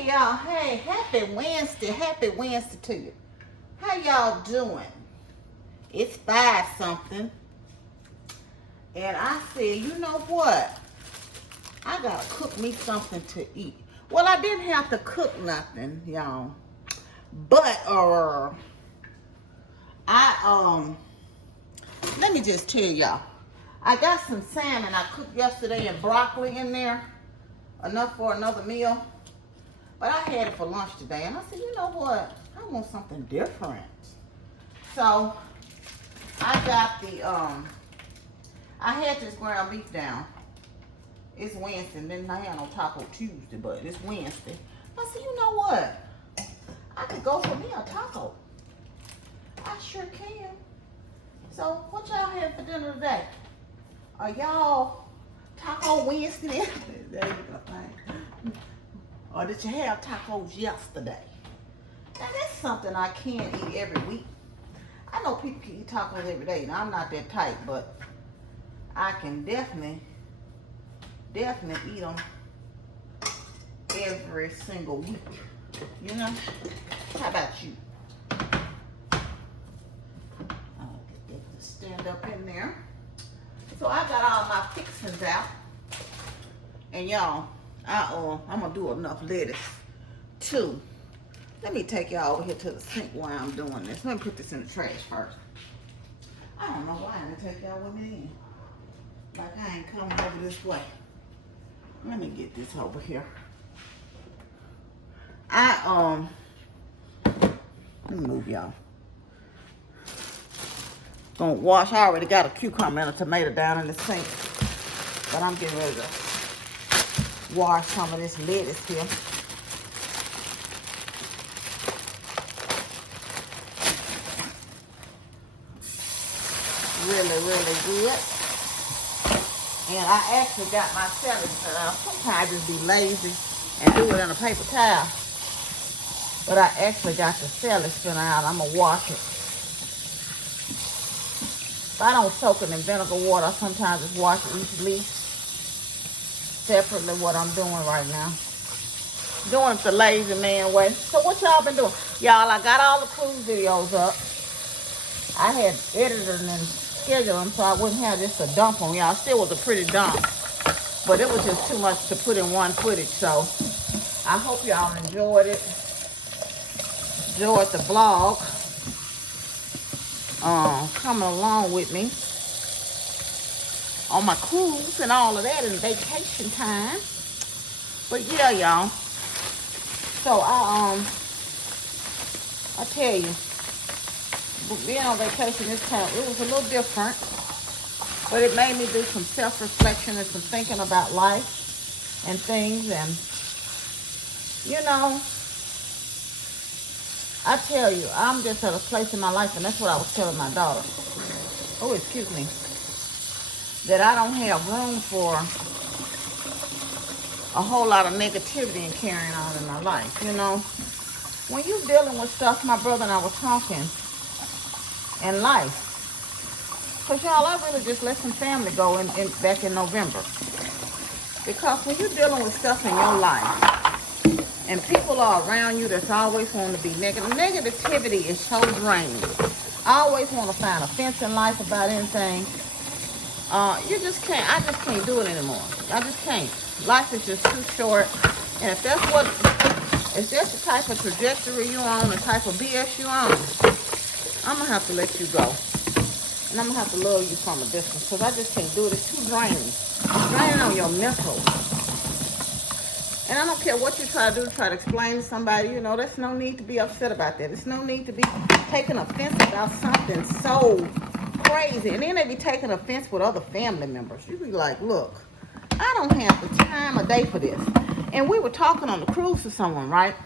Hey y'all, hey, happy Wednesday to you. How y'all doing? It's 5 something. And I said, you know what? I gotta cook me something to eat. Well, I didn't have to cook nothing, y'all. But let me just tell y'all. I got some salmon I cooked yesterday and broccoli in there. Enough for another meal. But I had it for lunch today, and I said, you know what? I want something different. So I got the I had this ground beef down. It's Wednesday, and then I had no Taco Tuesday, but it's Wednesday. I said, you know what? I could go for me a taco. I sure can. So what y'all have for dinner today? Are y'all Taco Wednesday? There you go. Or did you have tacos yesterday? Now that's something I can't eat every week. I know people can eat tacos every day. Now I'm not that type, but I can definitely eat them every single week. You know? How about you? I'll get that to stand up in there. So I got all my fixings out. And y'all, I'm gonna do enough lettuce too. Let me take y'all over here to the sink while I'm doing this. Let me put this in the trash first. I don't know why I'm gonna take y'all with me in. Like I ain't coming over this way. Let me get this over here. Let me move y'all. Gonna wash. I already got a cucumber and a tomato down in the sink. But I'm getting ready to wash some of this lettuce here. Really good. And I actually got my celery cut out. Sometimes I just be lazy and do it in a paper towel. But I actually got the celery spin out. I'm gonna wash it. If I don't soak it in vinegar water, I sometimes just wash each leaf separately. What I'm doing right now. Doing it the lazy man way. So what y'all been doing? Y'all, I got all the cruise videos up. I had edited and scheduled them so I wouldn't have just a dump on y'all. Still was a pretty dump. But it was just too much to put in one footage. So I hope y'all enjoyed it. Enjoyed the vlog. Coming along with me on my cruise and all of that and vacation time. But yeah, y'all. So I tell you, being on vacation this time, it was a little different. But it made me do some self-reflection and some thinking about life and things. And, you know, I tell you, I'm just at a place in my life, and that's what I was telling my daughter. Oh, excuse me. That I don't have room for a whole lot of negativity and carrying on in my life, you know. When you're dealing with stuff, my brother and I were talking in life. Because, y'all, I really just let some family go back in November. Because when you're dealing with stuff in your life, and people are around you that's always want to be negative, negativity is so draining. I always want to find offense in life about anything. You just can't, I just can't do it anymore. I just can't. Life is just too short. And if that's the type of trajectory you're on, the type of BS you're on, I'm going to have to let you go. And I'm going to have to love you from a distance because I just can't do it. It's too draining. It's draining on your mental. And I don't care what you try to do to try to explain to somebody, you know, there's no need to be upset about that. There's no need to be taking offense about something so crazy. And then they be taking offense with other family members. You be like, look, I don't have the time of day for this. And we were talking on the cruise to someone, right?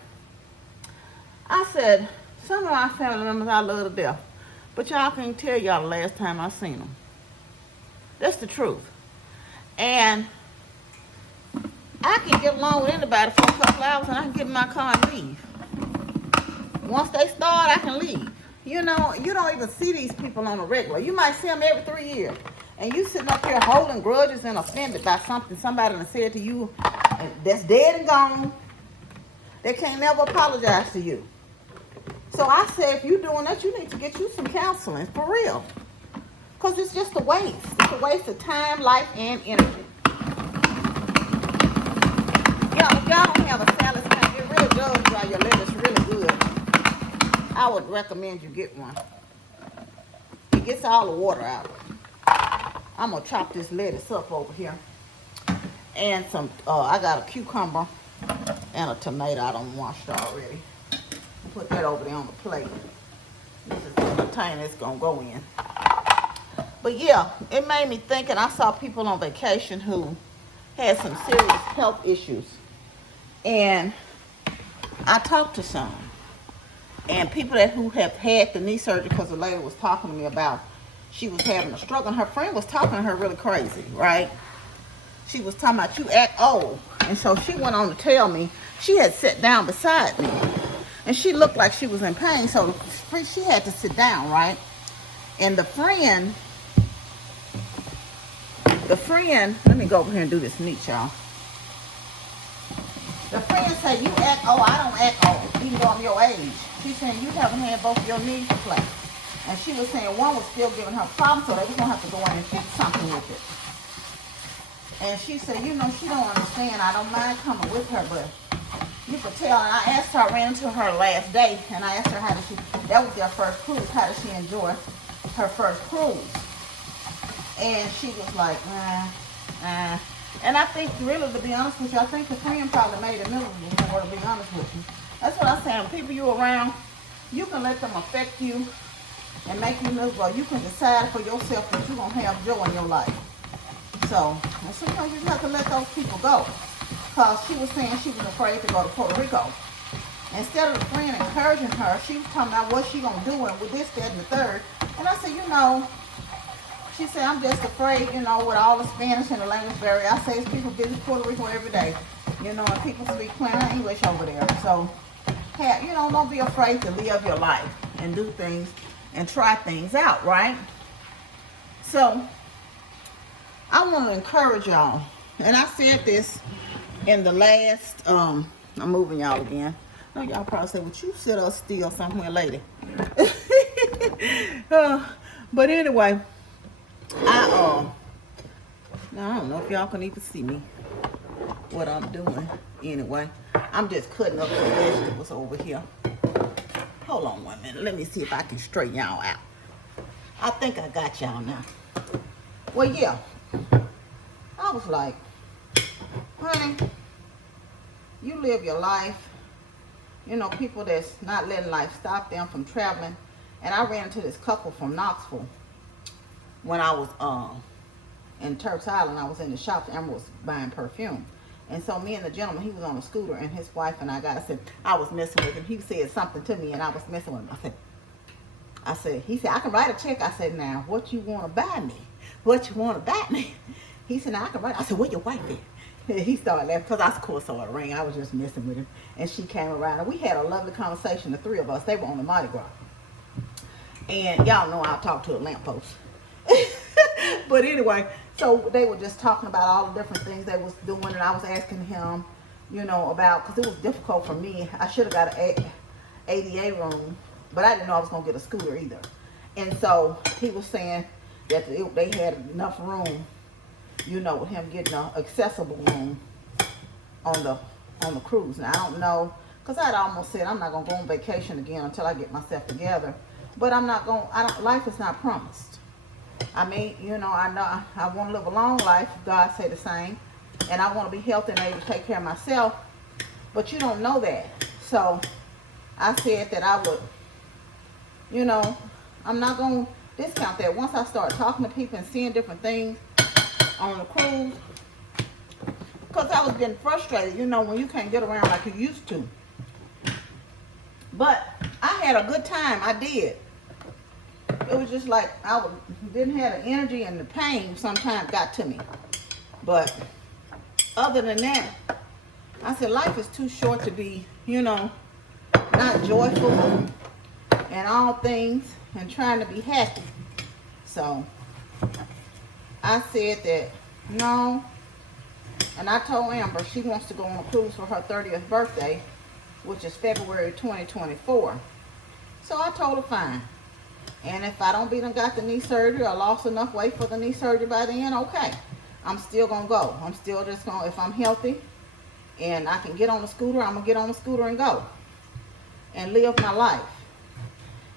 I said, some of my family members I love to death. But y'all can't tell y'all the last time I seen them. That's the truth. And I can get along with anybody for a couple hours and I can get in my car and leave. Once they start, I can leave. You know, you don't even see these people on a regular. You might see them every 3 years. And you sitting up here holding grudges and offended by something somebody done said to you that's dead and gone. They can't never apologize to you. So I said, if you're doing that, you need to get you some counseling, for real. Because it's just a waste. It's a waste of time, life, and energy. Y'all, if y'all don't have a salad snack, it really does dry your lettuce really good. I would recommend you get one. It gets all the water out. I'm going to chop this lettuce up over here. And some, I got a cucumber and a tomato I done washed already. Put that over there on the plate. This is the container it's going to go in. But yeah, it made me think, and I saw people on vacation who had some serious health issues. And I talked to some. And people who have had the knee surgery, because the lady was talking to me about she was having a stroke, and her friend was talking to her really crazy, right? She was talking about, you act old. And so she went on to tell me, she had sat down beside me. And she looked like she was in pain, so she had to sit down, right? And the friend, let me go over here and do this neat, y'all. The friend said, you act old. I don't act old, even though I'm your age. She's saying, you haven't had both of your knees replaced. And she was saying one was still giving her problems, so they was going to have to go in and fix something with it. And she said, you know, she don't understand. I don't mind coming with her, but you could tell. And I asked her, I ran into her last day, and I asked her how did she, that was their first cruise, how did she enjoy her first cruise? And she was like, And I think, really, to be honest with you, I think the friend probably made it miserable for her, to be honest with you. That's what I'm saying. People you around, you can let them affect you and make you miserable. You can decide for yourself that you're going to have joy in your life. So, sometimes you just have to let those people go. Because she was saying she was afraid to go to Puerto Rico. Instead of the friend encouraging her, she was talking about what she going to do and with this, that, and the third. And I said, you know, she said, I'm just afraid, you know, with all the Spanish and the language barrier. I say, it's people visit Puerto Rico every day. You know, and people speak plain English over there. So, you know, don't be afraid to live your life and do things and try things out, right? So, I want to encourage y'all. And I said this in the last, I'm moving y'all again. I know y'all probably say, would you sit us still somewhere later? But anyway, now I don't know if y'all can even see me, what I'm doing. Anyway, I'm just cutting up some vegetables over here. Hold on 1 minute. Let me see if I can straighten y'all out. I think I got y'all now. Well, yeah. I was like, honey, you live your life. You know, people that's not letting life stop them from traveling. And I ran into this couple from Knoxville when I was in Turks Island. I was in the shop. Amber was buying perfume. And so me and the gentleman, he was on a scooter, and his wife and I said, I was messing with him. He said something to me, and I was messing with him. He said, I can write a check. I said, now, what you want to buy me? What you want to buy me? He said, now, I can write. I said, where your wife at? He started laughing, because I, of course, saw a ring. I was just messing with him. And she came around, and we had a lovely conversation, the three of us. They were on the Mardi Gras. And y'all know I'll talk to a lamppost. But anyway, so they were just talking about all the different things they was doing, and I was asking him, you know, about, because it was difficult for me. I should have got an ADA room, but I didn't know I was going to get a scooter either. And so he was saying that they had enough room, you know, with him getting an accessible room on the cruise. Now, I don't know, because I'd almost said I'm not going to go on vacation again until I get myself together. But I'm not going, life is not promised. I mean, you know, I know I want to live a long life, God say the same. And I want to be healthy and able to take care of myself. But you don't know that. So I said that I would, you know, I'm not going to discount that. Once I start talking to people and seeing different things on the cruise, because I was getting frustrated, you know, when you can't get around like you used to. But I had a good time. I did. It was just like didn't have the energy, and the pain sometimes got to me. But other than that, I said life is too short to be, you know, not joyful and all things and trying to be happy. So I said that no. And I told Amber she wants to go on a cruise for her 30th birthday. which is February 2024. So I told her fine. And if I don't be done got the knee surgery or lost enough weight for the knee surgery by then, okay. I'm still going to go. I'm still just going to, if I'm healthy and I can get on the scooter, I'm going to get on the scooter and go. And live my life.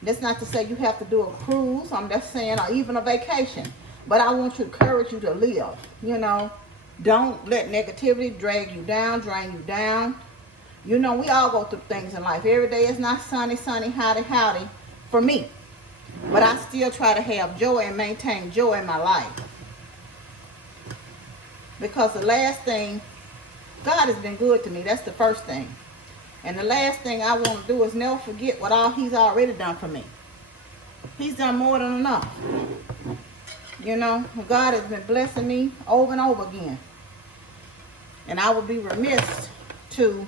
That's not to say you have to do a cruise. I'm just saying, or even a vacation. But I want to encourage you to live. You know, don't let negativity drag you down, drain you down. You know, we all go through things in life. Every day is not sunny, howdy, howdy for me. But I still try to have joy and maintain joy in my life. Because the last thing, God has been good to me. That's the first thing. And the last thing I want to do is never forget what all He's already done for me. He's done more than enough. You know, God has been blessing me over and over again. And I would be remiss to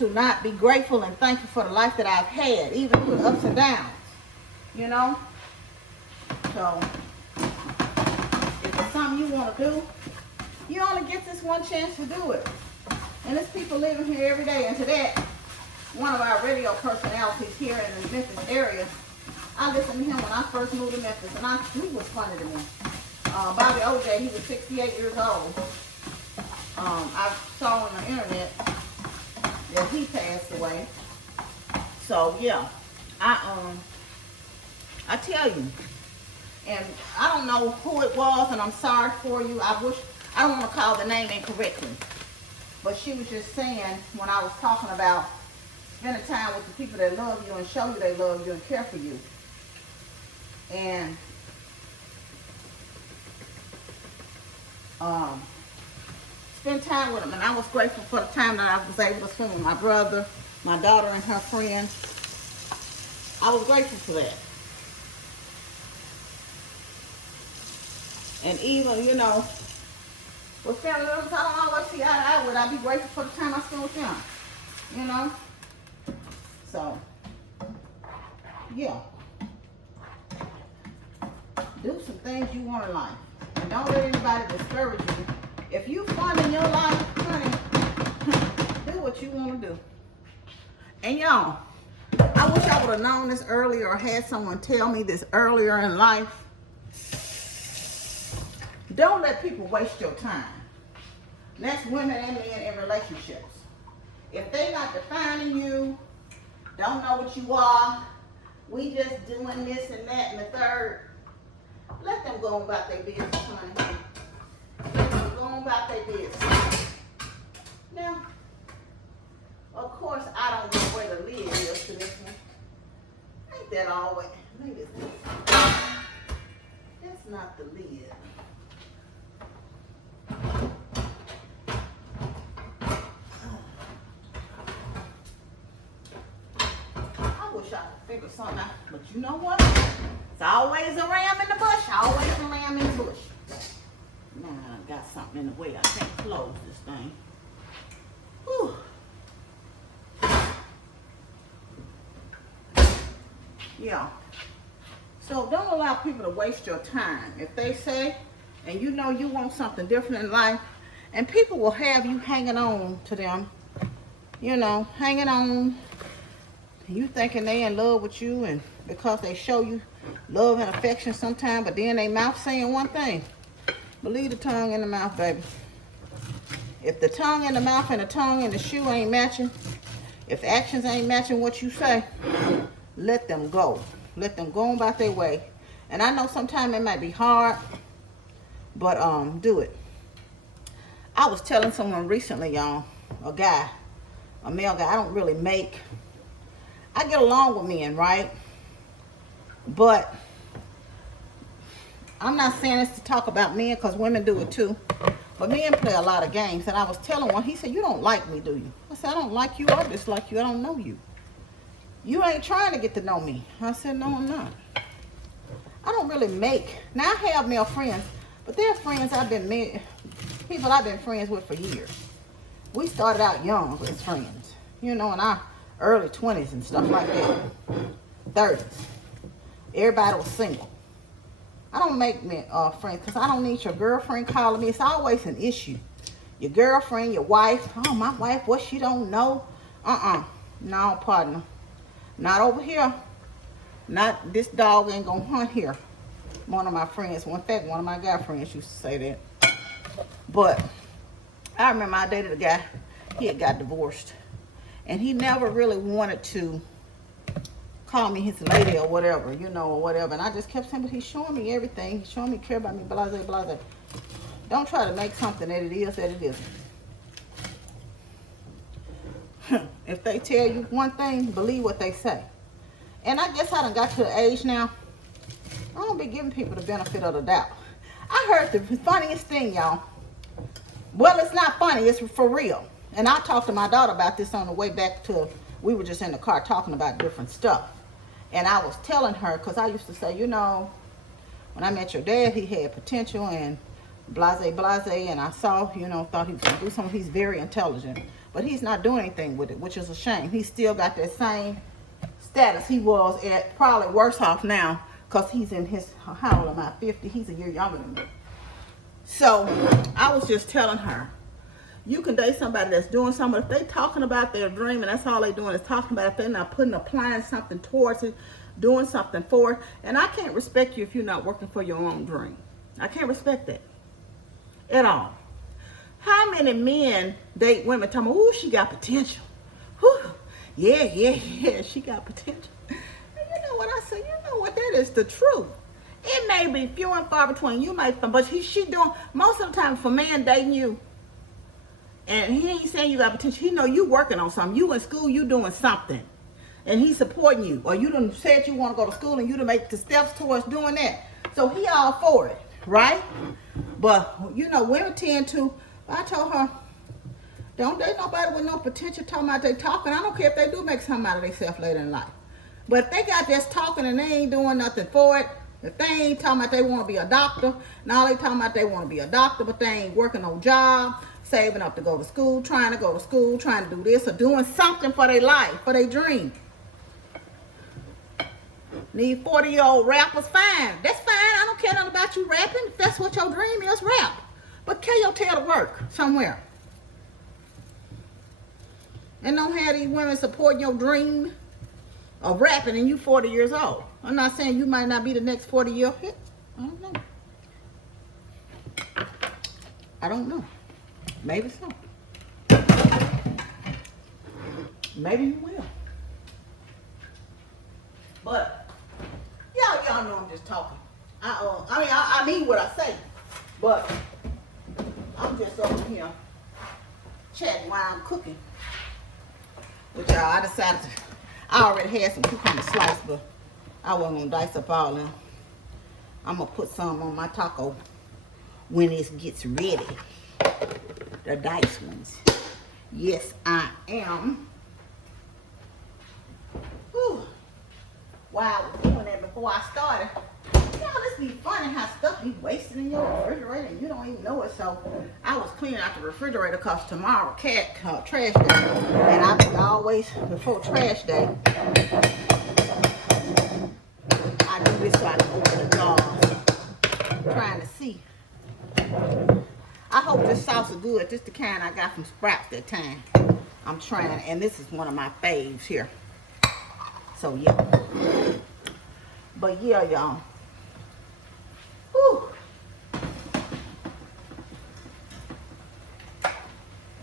not be grateful and thankful for the life that I've had, even through the ups and downs. You know? So, if it's something you want to do, you only get this one chance to do it. And there's people living here every day. And to that, one of our radio personalities here in the Memphis area, I listened to him when I first moved to Memphis, and he was funny to me. Bobby OJ, he was 68 years old. I saw on the internet that he passed away. So yeah, I tell you, and I don't know who it was, and I'm sorry for you. I don't want to call the name incorrectly, but she was just saying when I was talking about spending time with the people that love you and show you they love you and care for you. And spend time with them. And I was grateful for the time that I was able to spend with my brother, my daughter, and her friends. I was grateful for that. And even, you know, with family members I don't always see eye to eye with, I'd be grateful for the time I spend with them. You know? So, yeah. Do some things you want in life. And don't let anybody discourage you. If you fun in your life, honey, do what you want to do. And y'all, I wish I would have known this earlier or had someone tell me this earlier in life. Don't let people waste your time. That's women and men in relationships. If they not defining you, don't know what you are, we just doing this and that and the third, let them go on about their business, honey. Let them go on about their business. Now, of course, I don't know where the lid is to this one. Ain't that always? Maybe it's this. That's not the lid. I wish I could figure something out, but you know what? It's always a ram in the bush. Always a ram in the bush. Now I got something in the way. I can't close this thing. Whew. Yeah. So don't allow people to waste your time. If they say, and you know you want something different in life, and people will have you hanging on to them, you know, hanging on, you thinking they in love with you, and because they show you love and affection sometimes, but then they mouth saying one thing. Believe the tongue in the mouth, baby. If the tongue in the mouth and the tongue in the shoe ain't matching, if actions ain't matching what you say, let them go. Let them go on about their way. And I know sometimes it might be hard, but do it. I was telling someone recently, y'all, a male guy, I don't really make, I get along with men, right? But I'm not saying this to talk about men, because women do it too. But men play a lot of games. And I was telling one, he said, you don't like me, do you? I said, I don't like you or dislike you. I don't know you. You ain't trying to get to know me. I said, no, I'm not. I don't really make. Now, I have male friends, but they're friends people I've been friends with for years. We started out young as friends, you know, in our early 20s and stuff like that. 30s. Everybody was single. I don't make friends because I don't need your girlfriend calling me. It's always an issue. Your girlfriend, your wife. Oh, my wife, what she don't know? No, partner. Not over here. Not this dog ain't gonna hunt here. One of my friends, in fact, one of my guy friends used to say that. But I remember I dated a guy, he had got divorced. And he never really wanted to call me his lady or whatever, you know, or whatever. And I just kept saying, but he's showing me everything. He's showing me care about me, blah, blah, blah, blah. Don't try to make something that it is that it isn't. If they tell you one thing, believe what they say. And I guess I done got to the age now, I don't be giving people the benefit of the doubt. I heard the funniest thing, y'all. Well, it's not funny, it's for real. And I talked to my daughter about this on the way back to, we were just in the car talking about different stuff. And I was telling her, because I used to say, you know, when I met your dad, he had potential and blase, blase. And I saw, you know, thought he was going to do something. He's very intelligent. But he's not doing anything with it, which is a shame. He still got that same status he was at, probably worse off now, because he's in his, how old am I, 50? He's a year younger than me. So I was just telling her, you can date somebody that's doing something. If they talking about their dream and that's all they doing is talking about it, if they're not applying something towards it, doing something for it. And I can't respect you if you're not working for your own dream. I can't respect that at all. How many men date women talking about, ooh, she got potential. Whew. Yeah, she got potential. And you know what I say? You know what? That is the truth. It may be few and far between. You might, but she doing, most of the time for man dating you, and he ain't saying you got potential. He know you working on something. You in school, you doing something. And he's supporting you. Or you done said you want to go to school and you done make the steps towards doing that. So he all for it, right? But, you know, women tend to, I told her, don't date nobody with no potential talking about they talking. I don't care if they do make something out of themselves later in life. But if they got just talking and they ain't doing nothing for it, if they ain't talking about they want to be a doctor, now they talking about they want to be a doctor, but they ain't working no job, saving up to go to school, trying to do this, or doing something for their life, for their dream. Need 40-year-old rappers, fine. That's fine. I don't care nothing about you rapping. If that's what your dream is, rap. But carry your tail to work somewhere. And don't have these women supporting your dream of rapping and you 40 years old. I'm not saying you might not be the next 40-year hit. I don't know. I don't know. Maybe so. Maybe you will. But y'all know I'm just talking. I mean what I say. But I'm just over here chatting while I'm cooking. Which I decided to, I already had some cucumber slice, but I wasn't gonna dice up all of them. I'm gonna put some on my taco when it gets ready. The diced ones. Yes, I am. Whew. While I was doing that before I started, y'all, this be funny how stuff be wasted in your refrigerator and you don't even know it. So I was cleaning out the refrigerator because tomorrow trash day, and I be always before trash day. I do this so I can open the doors, trying to see. I hope this sauce is good. This is the kind I got from Sprouts that time. I'm trying, and this is one of my faves here. So yeah. But yeah, y'all. Whew.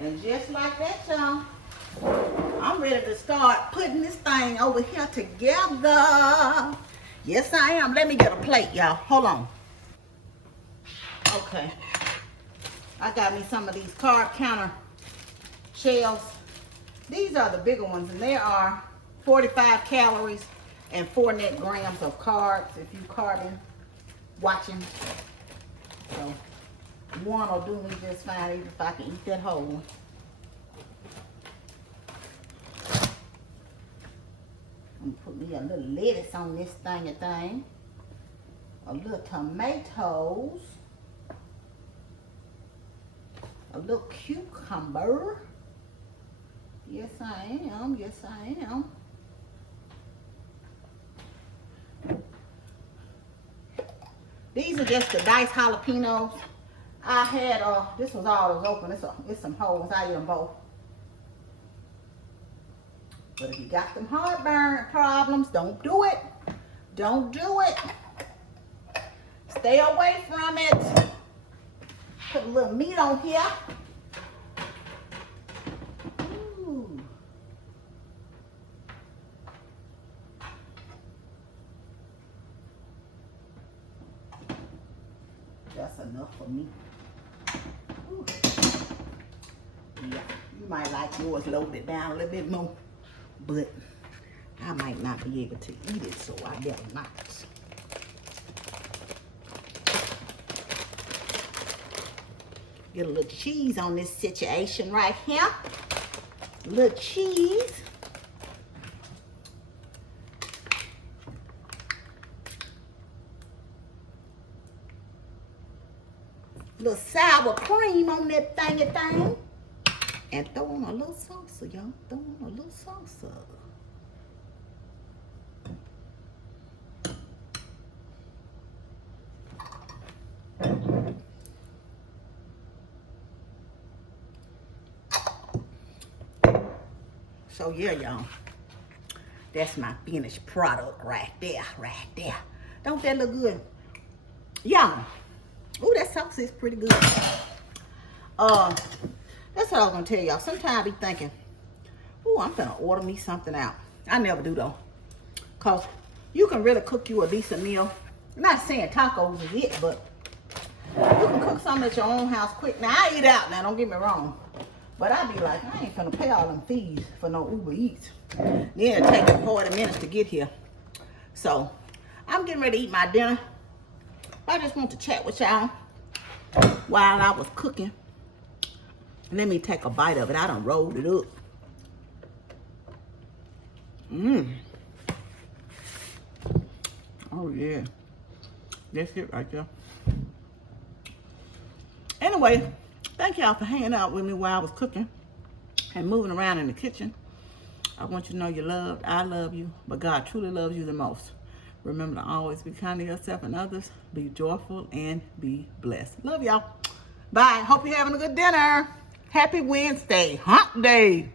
And just like that, y'all, I'm ready to start putting this thing over here together. Yes, I am. Let me get a plate, y'all. Hold on. Okay. I got me some of these carb counter shells. These are the bigger ones, and there are 45 calories and 4 net grams of carbs if you carbing watching. So one will do me just fine, even if I can eat that whole one. I'm gonna put me a little lettuce on this thing. A little tomatoes. A little cucumber. Yes, I am. Yes, I am. These are just the diced jalapenos. I had, this was all that was open. It's some holes. I eat them both. But if you got them heartburn problems, don't do it. Don't do it. Stay away from it. Put a little meat on here. Ooh. That's enough for me. Ooh. Yeah, you might like yours loaded down a little bit more, but I might not be able to eat it, so I better not. Get a little cheese on this situation right here. A little cheese. A little sour cream on that thingy thing. And throw on a little salsa, y'all. Throw on a little salsa. So yeah, y'all, that's my finished product right there, right there. Don't that look good? Y'all, ooh, that sauce is pretty good. That's what I was gonna tell y'all. Sometimes I be thinking, ooh, I'm gonna order me something out. I never do though, cause you can really cook you a decent meal. I'm not saying tacos is it, but you can cook something at your own house quick. Now I eat out now, don't get me wrong. But I be like, I ain't finna pay all them fees for no Uber Eats. Then it take 40 minutes to get here. So, I'm getting ready to eat my dinner. I just want to chat with y'all while I was cooking. Let me take a bite of it. I done rolled it up. Oh, yeah. That's it right there. Anyway, thank y'all for hanging out with me while I was cooking and moving around in the kitchen. I want you to know you're loved. I love you, but God truly loves you the most. Remember to always be kind to yourself and others. Be joyful and be blessed. Love y'all. Bye. Hope you're having a good dinner. Happy Wednesday. Hump day.